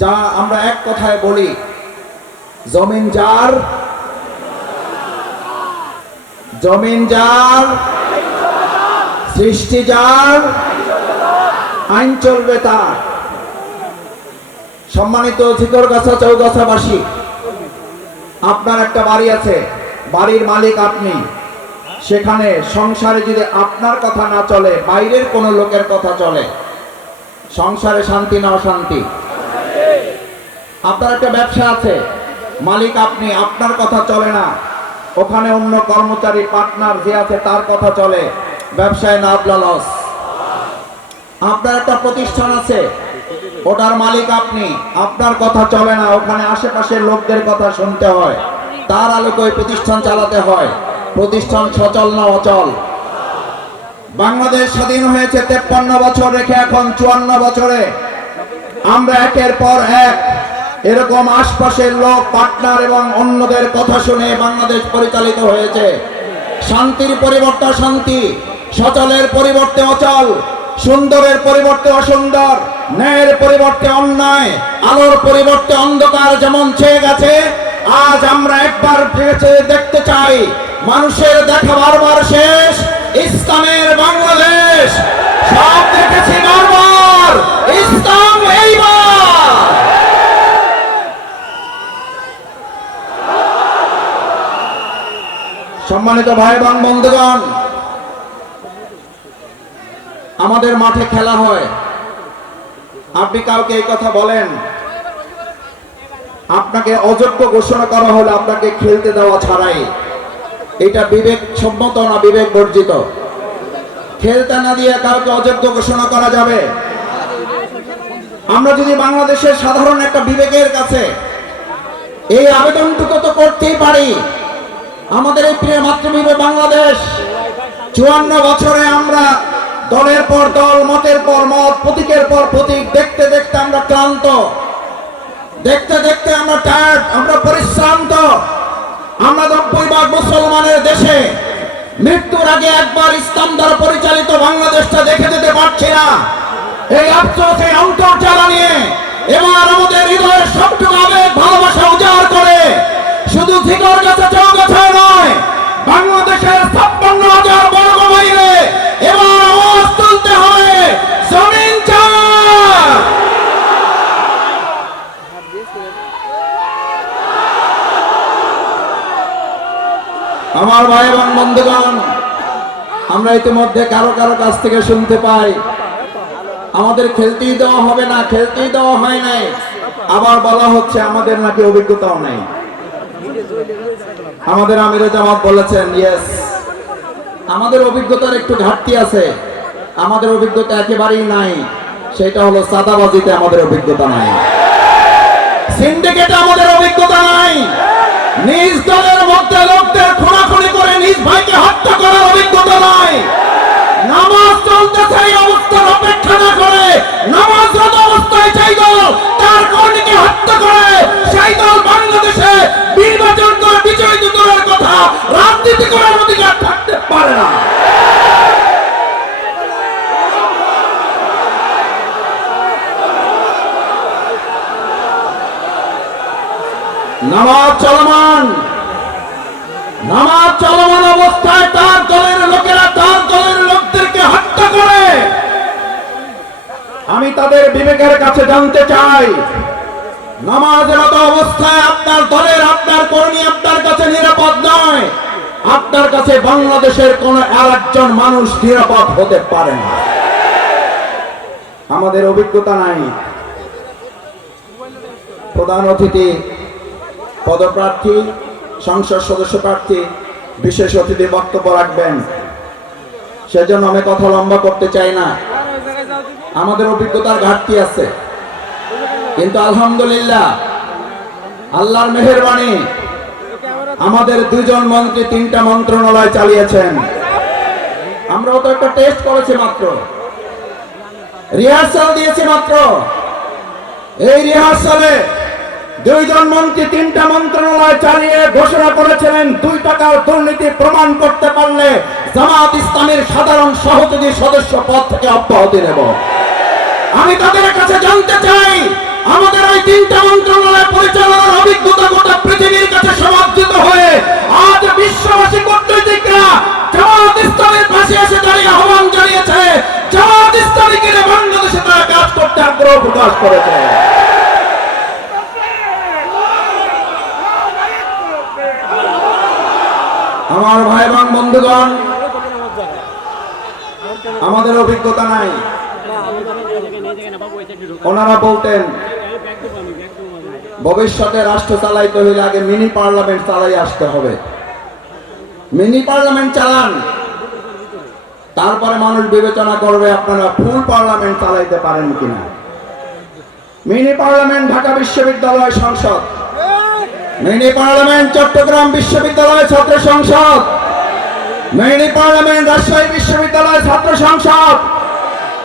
যা আমরা এক কথায় বলি, জমিন যার, জমিন যার, সৃষ্টি যার, আইন চলবে তার। সম্মানিত ঝিকরগাছা চৌগাছাবাসী, আপনার একটা বাড়ি আছে, বাড়ির মালিক আপনি। সেখানে সংসারে যদি আপনার কথা না চলে, বাইরের কোনো লোকের কথা চলে, সংসারে শান্তি না অশান্তি? আপনার একটা ব্যবসা আছে, মালিক আপনি, আপনার কথা চলে না, ওখানে অন্য কর্মচারী পার্টনার যে আছে তার কথা চলে, ব্যবসায় লাভ লস। আপনার একটা প্রতিষ্ঠান আছে, ওটার মালিক আপনি, আপনার কথা চলে না, ওখানে আশেপাশের লোকদের কথা শুনতে হয়, তার আলোকে ওই প্রতিষ্ঠান চালাতে হয়। প্রতিষ্ঠান সচল না অচল? বাংলাদেশ স্বাধীন হয়েছে 53 বছর রেখে, এখন 54 বছরে আমরা একের পর এক এরকম আশপাশের লোক, পার্টনার এবং অন্যদের কথা শুনে বাংলাদেশ পরিচালিত হয়েছে। শান্তির পরিবর্তে অশান্তি, সচলের পরিবর্তে অচল, সুন্দরের পরিবর্তে অসুন্দর, ন্যায়ের পরিবর্তে অন্যায়, আলোর পরিবর্তে অন্ধকার যেমন ছেয়ে গেছে, আজ আমরা একবার দেখতে চাই মানুষের দেখা বারবার শেষ, ইসলামের বাংলাদেশ। সব দেখেছি বারবার, ইসলাম এইবার। সম্মানিত ভাই এবং বন্ধুগণ, আমাদের মাঠে খেলা হয়, আপনি কাউকে এই কথা বলেন, আপনাকে অযোগ্য ঘোষণা করা হলে আপনাকে খেলতে দেওয়া ছাড়াই, এটা বিবেক সম্মত না বিবেক বর্জিত? খেলতে না দিয়ে কাউকে অযোগ্য ঘোষণা করা যাবে? আমরা যদি বাংলাদেশের সাধারণ একটা বিবেকের কাছে এই আবেদনটুকু তো করতেই পারি, আমাদের এই প্রিয় মাতৃভূমি বাংলাদেশ, 54 বছরে আমরা দলের পর দল, মতের পর মত, প্রতীকের পর প্রতীক দেখতে দেখতে আমরা ক্লান্ত, দেখতে দেখতে আমরা টায়ার্ড, আমরা পরিশ্রান্ত। আমরা 90% মুসলমানের দেশে, মৃত্যুর আগে একবার ইসলাম দ্বারা পরিচালিত বাংলাদেশটা দেখে যেতে পারছি না। এই আফসোস, এই অন্তর জ্বালা নিয়ে এবার আমাদের হৃদয়ের সবটুকু আবেগ ভালোবাসা উজাড় করে শুধু ঝিকরগাছা চৌগাছায় নয়, বাংলাদেশের 56,000 বর্গ মাইলে এবার আওয়াজ তুলতে হবে, জমিন চাই। আমার ভাই এবং বন্ধুগণ, আমরা ইতিমধ্যে কারো কারো কাছ থেকে শুনতে পাই আমাদের খেলতেই দেওয়া হবে না, খেলতেই দেওয়া হয় নাই, আবার বলা হচ্ছে আমাদের নাকি অভিজ্ঞতাও নেই। আমাদের আমিরে জামাত বলেছেন, ইয়েস, আমাদের অভিজ্ঞতার একটু ঘাটতি আছে, আমাদের অভিজ্ঞতা একেবারেই নাই। সেটা হলো চাঁদাবাজিতে আমাদের অভিজ্ঞতা নাই, সিন্ডিকেটে আমাদের অভিজ্ঞতা নাই, নিজ দলের মধ্যে লোকদের খুনাখুনি করে নিজ ভাইকে হত্যা করার অভিজ্ঞতা নাই, নামাজ চলতেছে এই অবস্থার অপেক্ষা না করে নামাজরত অবস্থায় সেই দল তার কর্মীকে হত্যা করে সেই দল বাংলাদেশে নির্বাচন করে বিজয়ী দলের কথা রাজনীতি করার অধিকার থাকতে পারে না। নামাজ চলমান, নামাজ চলমান অবস্থায় তার দলের লোকেরা তার দলের লোকদেরকে হত্যা করে। আমি তাদের বিবেকের কাছে জানতে চাই, নামাজরত অবস্থায় আপনার দলের, আপনার কর্মী আপনার কাছে নিরাপদ নয়, আপনার কাছে বাংলাদেশের কোন আরেকজন মানুষ নিরাপদ হতে পারে না। আমাদের অভিজ্ঞতা নাই। প্রধান অতিথি, পদপ্রার্থী, সংসদ সদস্য প্রার্থী, বিশেষ অতিথি বক্তব্য রাখবেন, সেজন্য আমি কথা লম্বা করতে চাই না। আমাদের অভিজ্ঞতার ঘাটতি আছে, কিন্তু আলহামদুলিল্লাহ আল্লাহর মেহেরবানি, আমাদের 2 জন মন্ত্রী 3টা মন্ত্রণালয় চালিয়েছেন। আমরাও তো একটা টেস্ট করেছি মাত্র, রিহার্সাল দিয়েছি মাত্র। এই রিহার্সালে 2 জন মন্ত্রী 3টা মন্ত্রণালয় চালিয়ে ঘোষণা করেছিলেন 2 টাকার দুর্নীতি প্রমাণ করতে পারলে জামাত ইসলামের সাধারণ সহযোগী সদস্য পদ থেকে অব্যাহতি নেব। আমি তাদের কাছে জানতে চাই, আমাদের ওই আগ্রহ প্রকাশ করেছে। আমার ভাই এবং বন্ধুগণ, আমাদের অভিজ্ঞতা নাই। ওনারা বলতেন ভবিষ্যতে রাষ্ট্র চালাইতে হইলে আগে মিনি পার্লামেন্ট চালাই আসতে হবে। মিনি পার্লামেন্ট চালান, তারপরে মানুষ বিবেচনা করবে আপনারা ফুল পার্লামেন্ট চালাইতে পারেন কিনা। মিনি পার্লামেন্ট ঢাকা বিশ্ববিদ্যালয় সংসদ, মিনি পার্লামেন্ট চট্টগ্রাম বিশ্ববিদ্যালয় ছাত্র সংসদ, মিনি পার্লামেন্ট রাজশাহী বিশ্ববিদ্যালয় ছাত্র সংসদ,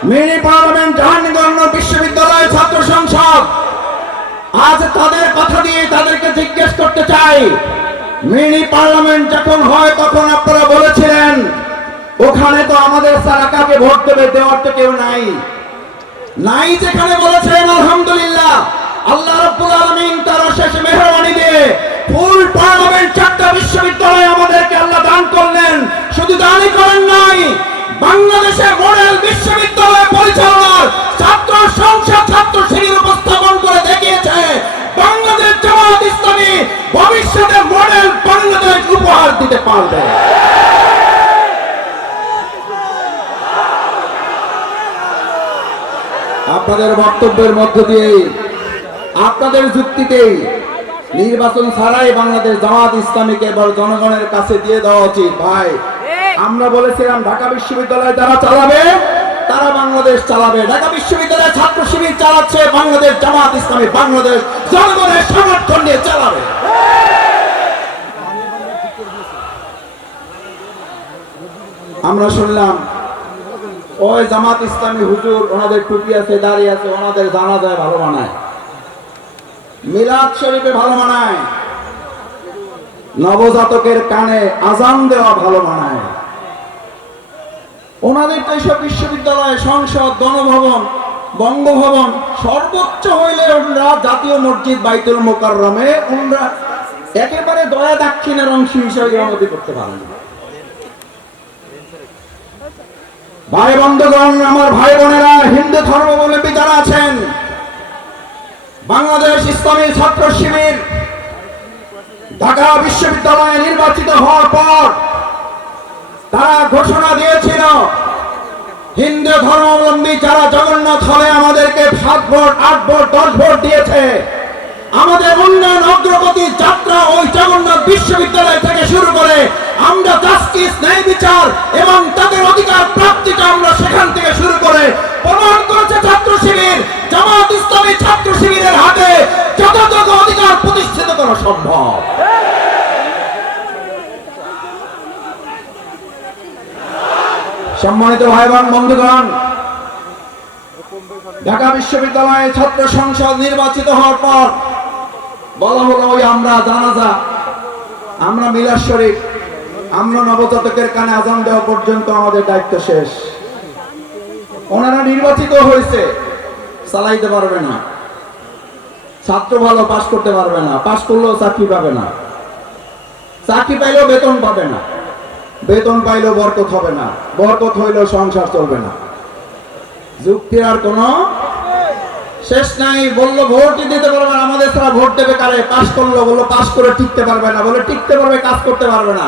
মিনি পার্লামেন্ট জাহাঙ্গীরনগর বিশ্ববিদ্যালয় ছাত্র সংসদ। আজ তাদের কথা দিয়ে তাদেরকে জিজ্ঞেস করতে চাই, মিনি পার্লামেন্ট যখন হয় তখন আপনারা বলেছিলেন ওখানে তো আমাদের ছাড়া কাকে ভোট দেবে, দেওয়ার তো কেউ নাই। নাই যেখানে বলেছেন আলহামদুলিল্লাহ, আল্লাহ রাব্বুল আলামিন তার অশেষ মেহেরবানি দিয়ে ফুল পার্লামেন্ট 4টা বিশ্ববিদ্যালয় আমাদেরকে আল্লাহ দান করলেন। শুধু দানই করেন নাই, বাংলাদেশের মডেল বিশ্ববিদ্যালয় পরিচালনার ছাত্র সংসদ ছাত্র শিবির উপস্থাপন করে দেখিয়েছে বাংলাদেশ জামাত ইসলামী ভবিষ্যতে মডেল বাংলাদেশ উপহার দিতে পারবে। আপনাদের বক্তব্যের মধ্য দিয়ে, আপনাদের যুক্তিতেই নির্বাচন ছাড়াই বাংলাদেশ জামাত ইসলামীকে এবার জনগণের কাছে দিয়ে দেওয়া উচিত। ভাই, আমরা বলেছিলাম ঢাকা বিশ্ববিদ্যালয় যারা চালাবে তারা বাংলাদেশ চালাবে। ঢাকা বিশ্ববিদ্যালয় ছাত্র শিবির চালাচ্ছে, বাংলাদেশ জামাত ইসলামী বাংলাদেশ জনগণের সমর্থন নিয়ে চালাবে। আমরা শুনলাম ওই জামাত ইসলামী হুজুর, ওনাদের টুপি আছে, দাড়ি আছে, ওনাদের জানাজায় ভালো মানায়, মিলাদ শরীফে ভালো মানায়, নবজাতকের কানে আজান দেওয়া ভালো মানায়। ওনাদের তো এইসব বিশ্ববিদ্যালয়, সংসদ, গণভবন, বঙ্গভবন, সর্বোচ্চ হইলে ওনারা জাতীয় মসজিদ বাইতুল মোকাররমে ওনারা একেবারে দয়া দাক্ষিণের অংশ হিসেবে ইমামতি করতে পারেন। ভাই বন্ধুগণ, আমার ভাই বোনেরা, হিন্দু ধর্মাবলম্বী যারা আছেন, বাংলাদেশ ইসলামী ছাত্র শিবির ঢাকা বিশ্ববিদ্যালয়ে নির্বাচিত হওয়ার পর তারা ঘোষণা দিয়েছিল হিন্দু ধর্মাবলম্বী যারা জগন্নাথ হলে আমাদেরকে 7 ভোট, 8 ভোট, 10 ভোট দিয়েছে, আমাদের উন্নয়ন অগ্রগতি যাত্রা ওই জগন্নাথ বিশ্ববিদ্যালয় থেকে শুরু করে আমরা জাস্টিস, ন্যায় বিচার এবং তাদের অধিকার প্রাপ্তিটা আমরা সেখান থেকে শুরু করে প্রমাণ করেছে ছাত্র শিবির। জামাত ইসলামী ছাত্র শিবিরের হাতে যথাযথ অধিকার প্রতিষ্ঠিত করা সম্ভব। সম্মানিত ভাই এবং বন্ধুগণ, ঢাকা বিশ্ববিদ্যালয়ে ছাত্র সংসদ নির্বাচিত হওয়ার পর বলা হলো ওই আমরা জানাজা, আমরা মিলাদ শরীফ, আমরা নবজাতকের কানে আজান দেওয়া পর্যন্ত আমাদের দায়িত্ব শেষ। ওনারা নির্বাচিত হয়েছে, চালাইতে পারবে না। ছাত্র ভালো, পাশ করতে পারবে না, পাশ করলেও চাকরি পাবে না, চাকরি পাইলেও বেতন পাবে না, বেতন পাইলেও বরকত হবে না, বরকত হইলেও সংসার চলবে না। যুক্তির আর কোনো শেষ নাই। বললো ভোটই দিতে পারবে না, আমাদের ছাড়া ভোট দেবে কারে? পাশ করলো, বললো পাশ করে টিকতে পারবে না, বলে টিকতে পারবে, কাজ করতে পারবে না,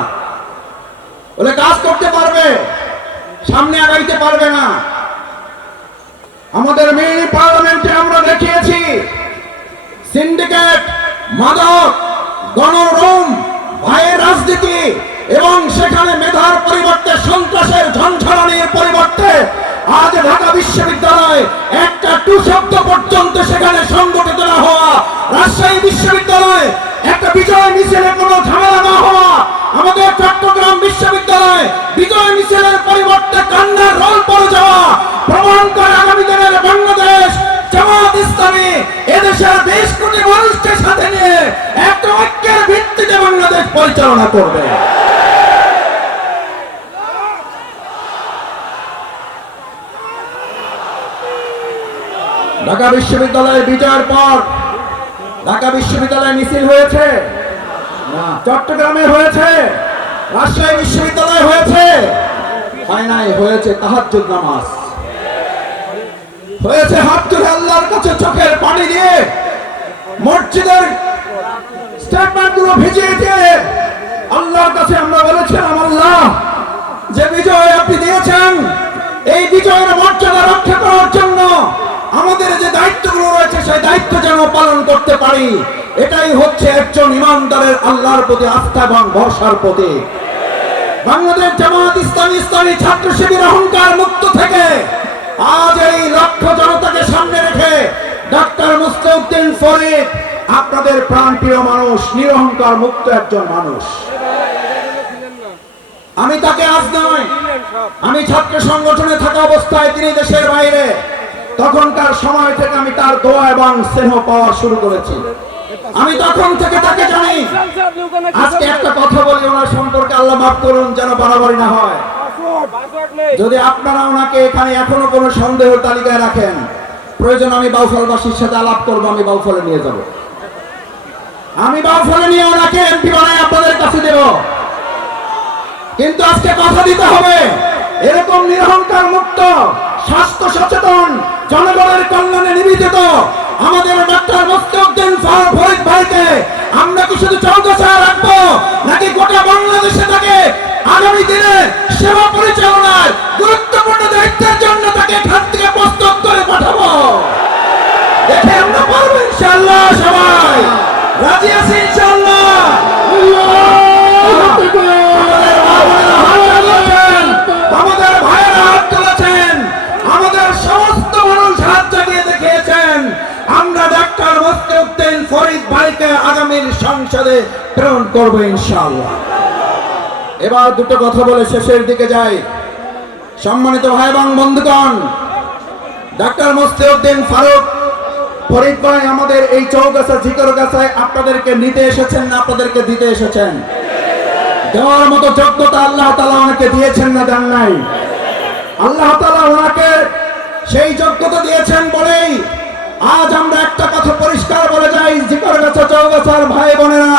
বলে কাজ করতে পারবে, সামনে আগাইতে পারবে না। আমাদের মিনি পার্লামেন্টে আমরা দেখিয়েছি সিন্ডিকেট, মাদক, গণরুম, ভাইয়ের রাজনীতি এবং সেখানে মেধার পরিবর্তে সন্ত্রাসের ঝঞ্ঝানির পরিবর্তে আজ ঢাকা বিশ্ববিদ্যালয় একটা টু শব্দ পর্যন্ত সেখানে সংগঠিত না হওয়া, রাজশাহী বিশ্ববিদ্যালয় একটা বিজয় মিছিলে কোনো ঝামেলা না হওয়া, আমাদের চট্টগ্রাম বিশ্ববিদ্যালয় বিজয় মিছিলের পরিবর্তে কান্নার রোল পড়ে যাওয়া প্রমাণ করে আগামী দিনের বাংলাদেশ জামাত ইসলামী এদেশের 20 কোটি মানুষকে সাথে নিয়ে একটা ঐক্যের ভিত্তিতে বাংলাদেশ পরিচালনা করবে। ঢাকা বিশ্ববিদ্যালয়ের বিজয়ের পর ঢাকা বিশ্ববিদ্যালয়ে মিছিল হয়েছে না, চট্টগ্রামে হয়েছে, রাজশাহী বিশ্ববিদ্যালয়ে হয়েছে, হয় নাই, হয়েছে তাহাজ্জুদ নামাজ। হয়েছে হাত তুলে আল্লাহর কাছে চোখের পানি দিয়ে মসজিদের স্টেটমেন্ট গুলো ভিজিয়ে দিয়ে আল্লাহর কাছে আমরা বলেছিলাম, আল্লাহ যে বিজয় আপনি দিয়েছেন এই বিজয়ের মর্যাদা রক্ষা করার জন্য আমাদের যে দায়িত্বগুলো রয়েছে সেই দায়িত্ব যেন পালন করতে পারি। এটাই হচ্ছে একজন ইমানদারের আল্লাহর প্রতি আস্থা এবং ভরসার প্রতি। বাংলাদেশ জামাত ইসলামী ইসলামী ছাত্র শিবির অহংকার মুক্ত থেকে আজ এই লক্ষ জনতাকে সামনে রেখে ডাক্তার মুস্তাউদ্দিন ফরিদ আপনাদের প্রাণপ্রিয় মানুষ, নিরহংকার মুক্ত একজন মানুষ। আমি তাকে আজ নয়, আমি ছাত্র সংগঠনে থাকা অবস্থায় তিনি দেশের বাইরে, তখনকার সময় থেকে আমি তার দোয়া এবং স্নেহ পাওয়া শুরু করেছি। আমি তখন থেকে তাকে জানি। আজকে একটা কথা বলি ওনার সম্পর্কে, আল্লাহ মাফ করুন যেন বাড়াবাড়ি না হয়। যদি আপনারা ওনাকে এখানে এখনো কোনো সন্দেহ তালিকায় রাখেন, প্রয়োজন আমি বাউফলবাসীর সাথে আলাপ করবো, আমি বাউফলে নিয়ে যাব, আমি বাউফলে নিয়ে ওনাকে এমপি বানায় আপনাদের কাছে দেব। কিন্তু আজকে কথা দিতে হবে, এরকম নিরহংকার মুক্ত, স্বাস্থ্য সচেতন, জনগণের কল্যাণে নিবেদিত আমাদের ডাক্তার মুস্তাউদ্দিন ফরিদ ভাইকে আমরা কি শুধু চৌগাছায় রাখবো, নাকি গোটা বাংলাদেশে তাকে আগামী দিনে সেবা পরিচালনার গুরুত্বপূর্ণ দায়িত্বের জন্য তাকে এখান থেকে প্রস্তুত করে পাঠাবো? দেখে আমরা পারবো ইনশাআল্লাহ। সবাই রাজি আছি ইনশাআল্লাহ? আমাদের ভাইয়েরা হাত তুলেছেন, আমাদের সমস্ত মানুষ হাত জাগিয়ে দেখিয়েছেন। আমরা ডাক্তার মুস্তাউদ্দিন ফরিদ ভাইকে আগামীর সংসদে প্রেরণ করবো ইনশাআল্লাহ। এবার দুটো কথা বলে শেষের দিকে যাই। সম্মানিত ভাই এবং বন্ধুগণ, ডাক্তার মুস্তাউদ্দিন ফরিদ ভাই আমাদের এই চৌগাছা ঝিকরগাছায় আপনাদেরকে নিতে এসেছেন না আপনাদেরকে দিতে এসেছেন? দেওয়ার মতো যোগ্যতা আল্লাহ তাআলা ওনাকে দিয়েছেন না দেন নাই? আল্লাহ তাআলা ওনাকে সেই যোগ্যতা দিয়েছেন বলেই আজ আমরা একটা কথা পরিষ্কার বলে যাই, ঝিকরগাছা চৌগাছার ভাই বোনেরা,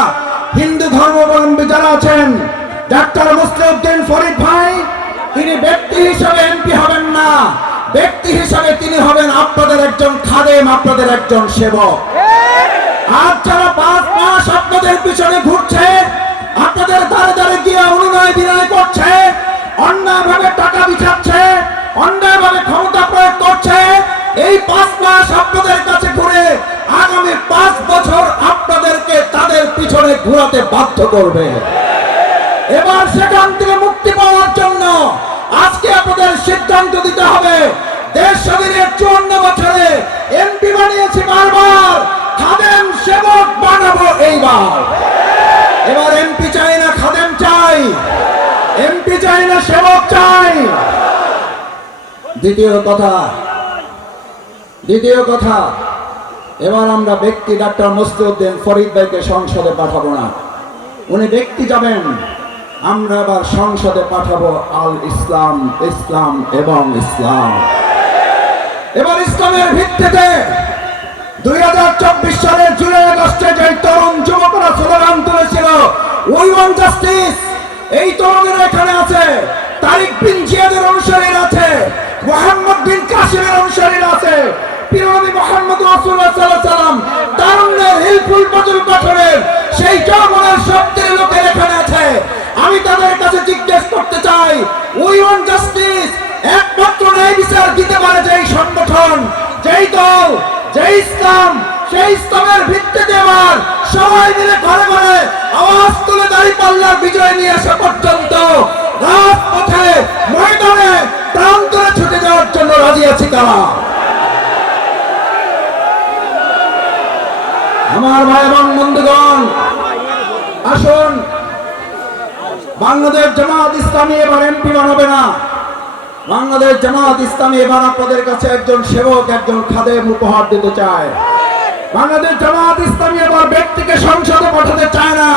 হিন্দু ধর্মাবলম্বী যারা আছেন, ডাক্তার মুস্তাউদ্দিন ফরিদ ভাই তিনি ব্যক্তি হিসাবে এমপি হবেন না, ব্যক্তি হিসাবে তিনি হবেন আপনাদের একজন খাদেম, আপনাদের একজন সেবক। আজ যারা 5 মাস আপনাদের পিছনে ঘুরছে, আপনাদের দ্বারে দ্বারে গিয়ে অনুনয় বিনয় করছে, অন্যায়ভাবে টাকা বিছাচ্ছে, অন্যায়ভাবে ক্ষমতা প্রয়োগ করছে, এই 5 মাস আপনাদের কাছে ঘুরে আগামী 5 বছর আপনাদেরকে তাদের পিছনে ঘোরাতে বাধ্য করবে। এবার সেখান থেকে মুক্তি পাওয়ার জন্য আজকে আপনাদের সিদ্ধান্ত দিতে হবে। দেশ স্বাধীনের 54 বছরে এমপি বানিয়েছি বারবার, খাদেম সেবক বানাবো এইবার। এবার এমপি চাই না খাদেম চাই, এমপি চাই না সেবক চাই। দ্বিতীয় কথা, এবার আমরা ব্যক্তি ডাক্তার মুস্তাউদ্দিন ফরিদ ভাইকে সংসদে পাঠাবো না, উনি ব্যক্তি যাবেন, আমরা এবার সংসদে পাঠাবো আল ইসলাম, ইসলাম এবং ইসলাম। এবার ইসলামের ভিত্তিতে 2024 সালের জুলাই আগস্টে যে তরুণ যুবকরা স্লোগান তুলেছিল উই ওয়ান্ট জাস্টিস, এই তরুণেরা এখানে আছে, তারিক বিন জিয়াদের অনুসারীরা আছে, মুহাম্মদ বিন কাসিমের অনুসারীরা আছে, প্রিয় নবী মুহাম্মদ রাসূলুল্লাহ সাল্লাল্লাহু আলাইহি ওয়াসাল্লাম তারুণ্যের হিলফুল পজল গঠনের সেই যৌবনের শক্তির লোকের এখানে আছে। আমি তাদের কাছে জিজ্ঞেস করতে চাই, উই ওয়ান্ট জাস্টিস একমাত্র ন্যায় বিচার দিতে পারে যেই সংগঠন, যেই দল, যেই ইসলাম, সেই ইসলামের ভিত্তিতে এবার সবাই মিলে ঘরে ঘরে আওয়াজ তুলে দাঁড়িপাল্লার বিজয় নিয়ে আসা পর্যন্ত রাজপথে, ময়দানে, প্রান্তরে ছুটে যাওয়ার জন্য রাজি আছি কারা? আমার ভাই এবং বন্ধুগণ, আসুন, বাংলাদেশ জামাত ইসলামী এবার এমপি বানাবে না, বাংলাদেশ জামাত ইসলামী এবার আপনাদের কাছে একজন সেবক, একজন খাদেম উপহার দিতে চায়। বাংলাদেশ জামাত ইসলামী এবার ব্যক্তিকে সংসদে পাঠাতে চায় না,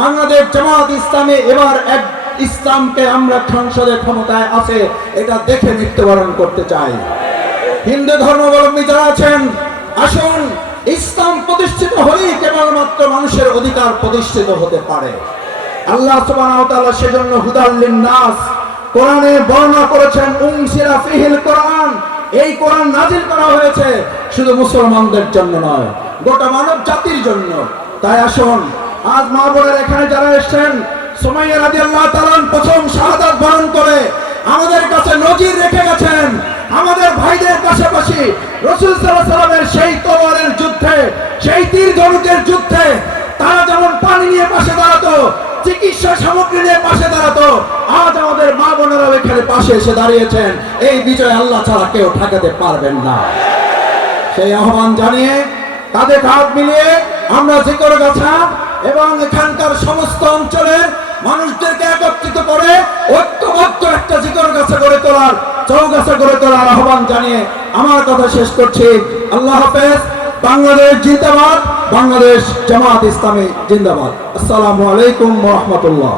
বাংলাদেশ জামাত ইসলামী এবার এক ইসলামকে আমরা সংসদে ক্ষমতায় আছে এটা দেখে মৃত্যুবরণ করতে চাই। হিন্দু ধর্মাবলম্বী যারা আছেন, আসুন, ইসলাম প্রতিষ্ঠিত হলেই কেবলমাত্র মানুষের অধিকার প্রতিষ্ঠিত হতে পারে। আল্লাহ সুবহানাহু ওয়া তাআলা সেজন্য হুদাল লিন-নাস কোরআনে বর্ণনা করেছেন, উনসিরা ফিহিল কোরআন এই কোরআন নাজিল করা হয়েছে শুধু মুসলমানদের জন্য নয়, গোটা মানব জাতির জন্য। তাই আসুন, আজ মা বোনের এখানে যারা এসেছেন, সুমাইয়া রাদিয়াল্লাহু তাআলা প্রথম শাহাদাত বরণ করে আমাদের কাছে নজির রেখে গেছেন। আমাদের ভাইদের পাশাপাশি রাসূল সাল্লাল্লাহু আলাইহি ওয়াসাল্লামের সেই তলোয়ারের যুদ্ধে, সেই তীর ধনুকের যুদ্ধে তারা যেমন পানি নিয়ে পাশে দাঁড়াতো, চিকিৎসা সামগ্রী নিয়ে পাশে দাঁড়াতো, আজ আমাদের মা বোনেরা এখানে পাশে এসে দাঁড়িয়েছেন। এই বিজয় আল্লাহ ছাড়া কেউ ঠেকাতে পারবেন না। সেই আহ্বান জানিয়ে কাঁধে কাঁধ মিলিয়ে আমরা জিকরগাছা এবং এখানকার সমস্ত অঞ্চলের মানুষদেরকে একত্রিত করে ঐক্যবদ্ধ একটা জিকরগাছা গড়ে তোলার, চৌগাছা গড়ে তোলার আহ্বান জানিয়ে আমার কথা শেষ করছি। আল্লাহ হাফেজ। বাংলাদেশ জিন্দাবাদ, বাংলাদেশ জামাত ইসলামী জিন্দাবাদ। আসসালামু আলাইকুম ওয়া রাহমাতুল্লাহ।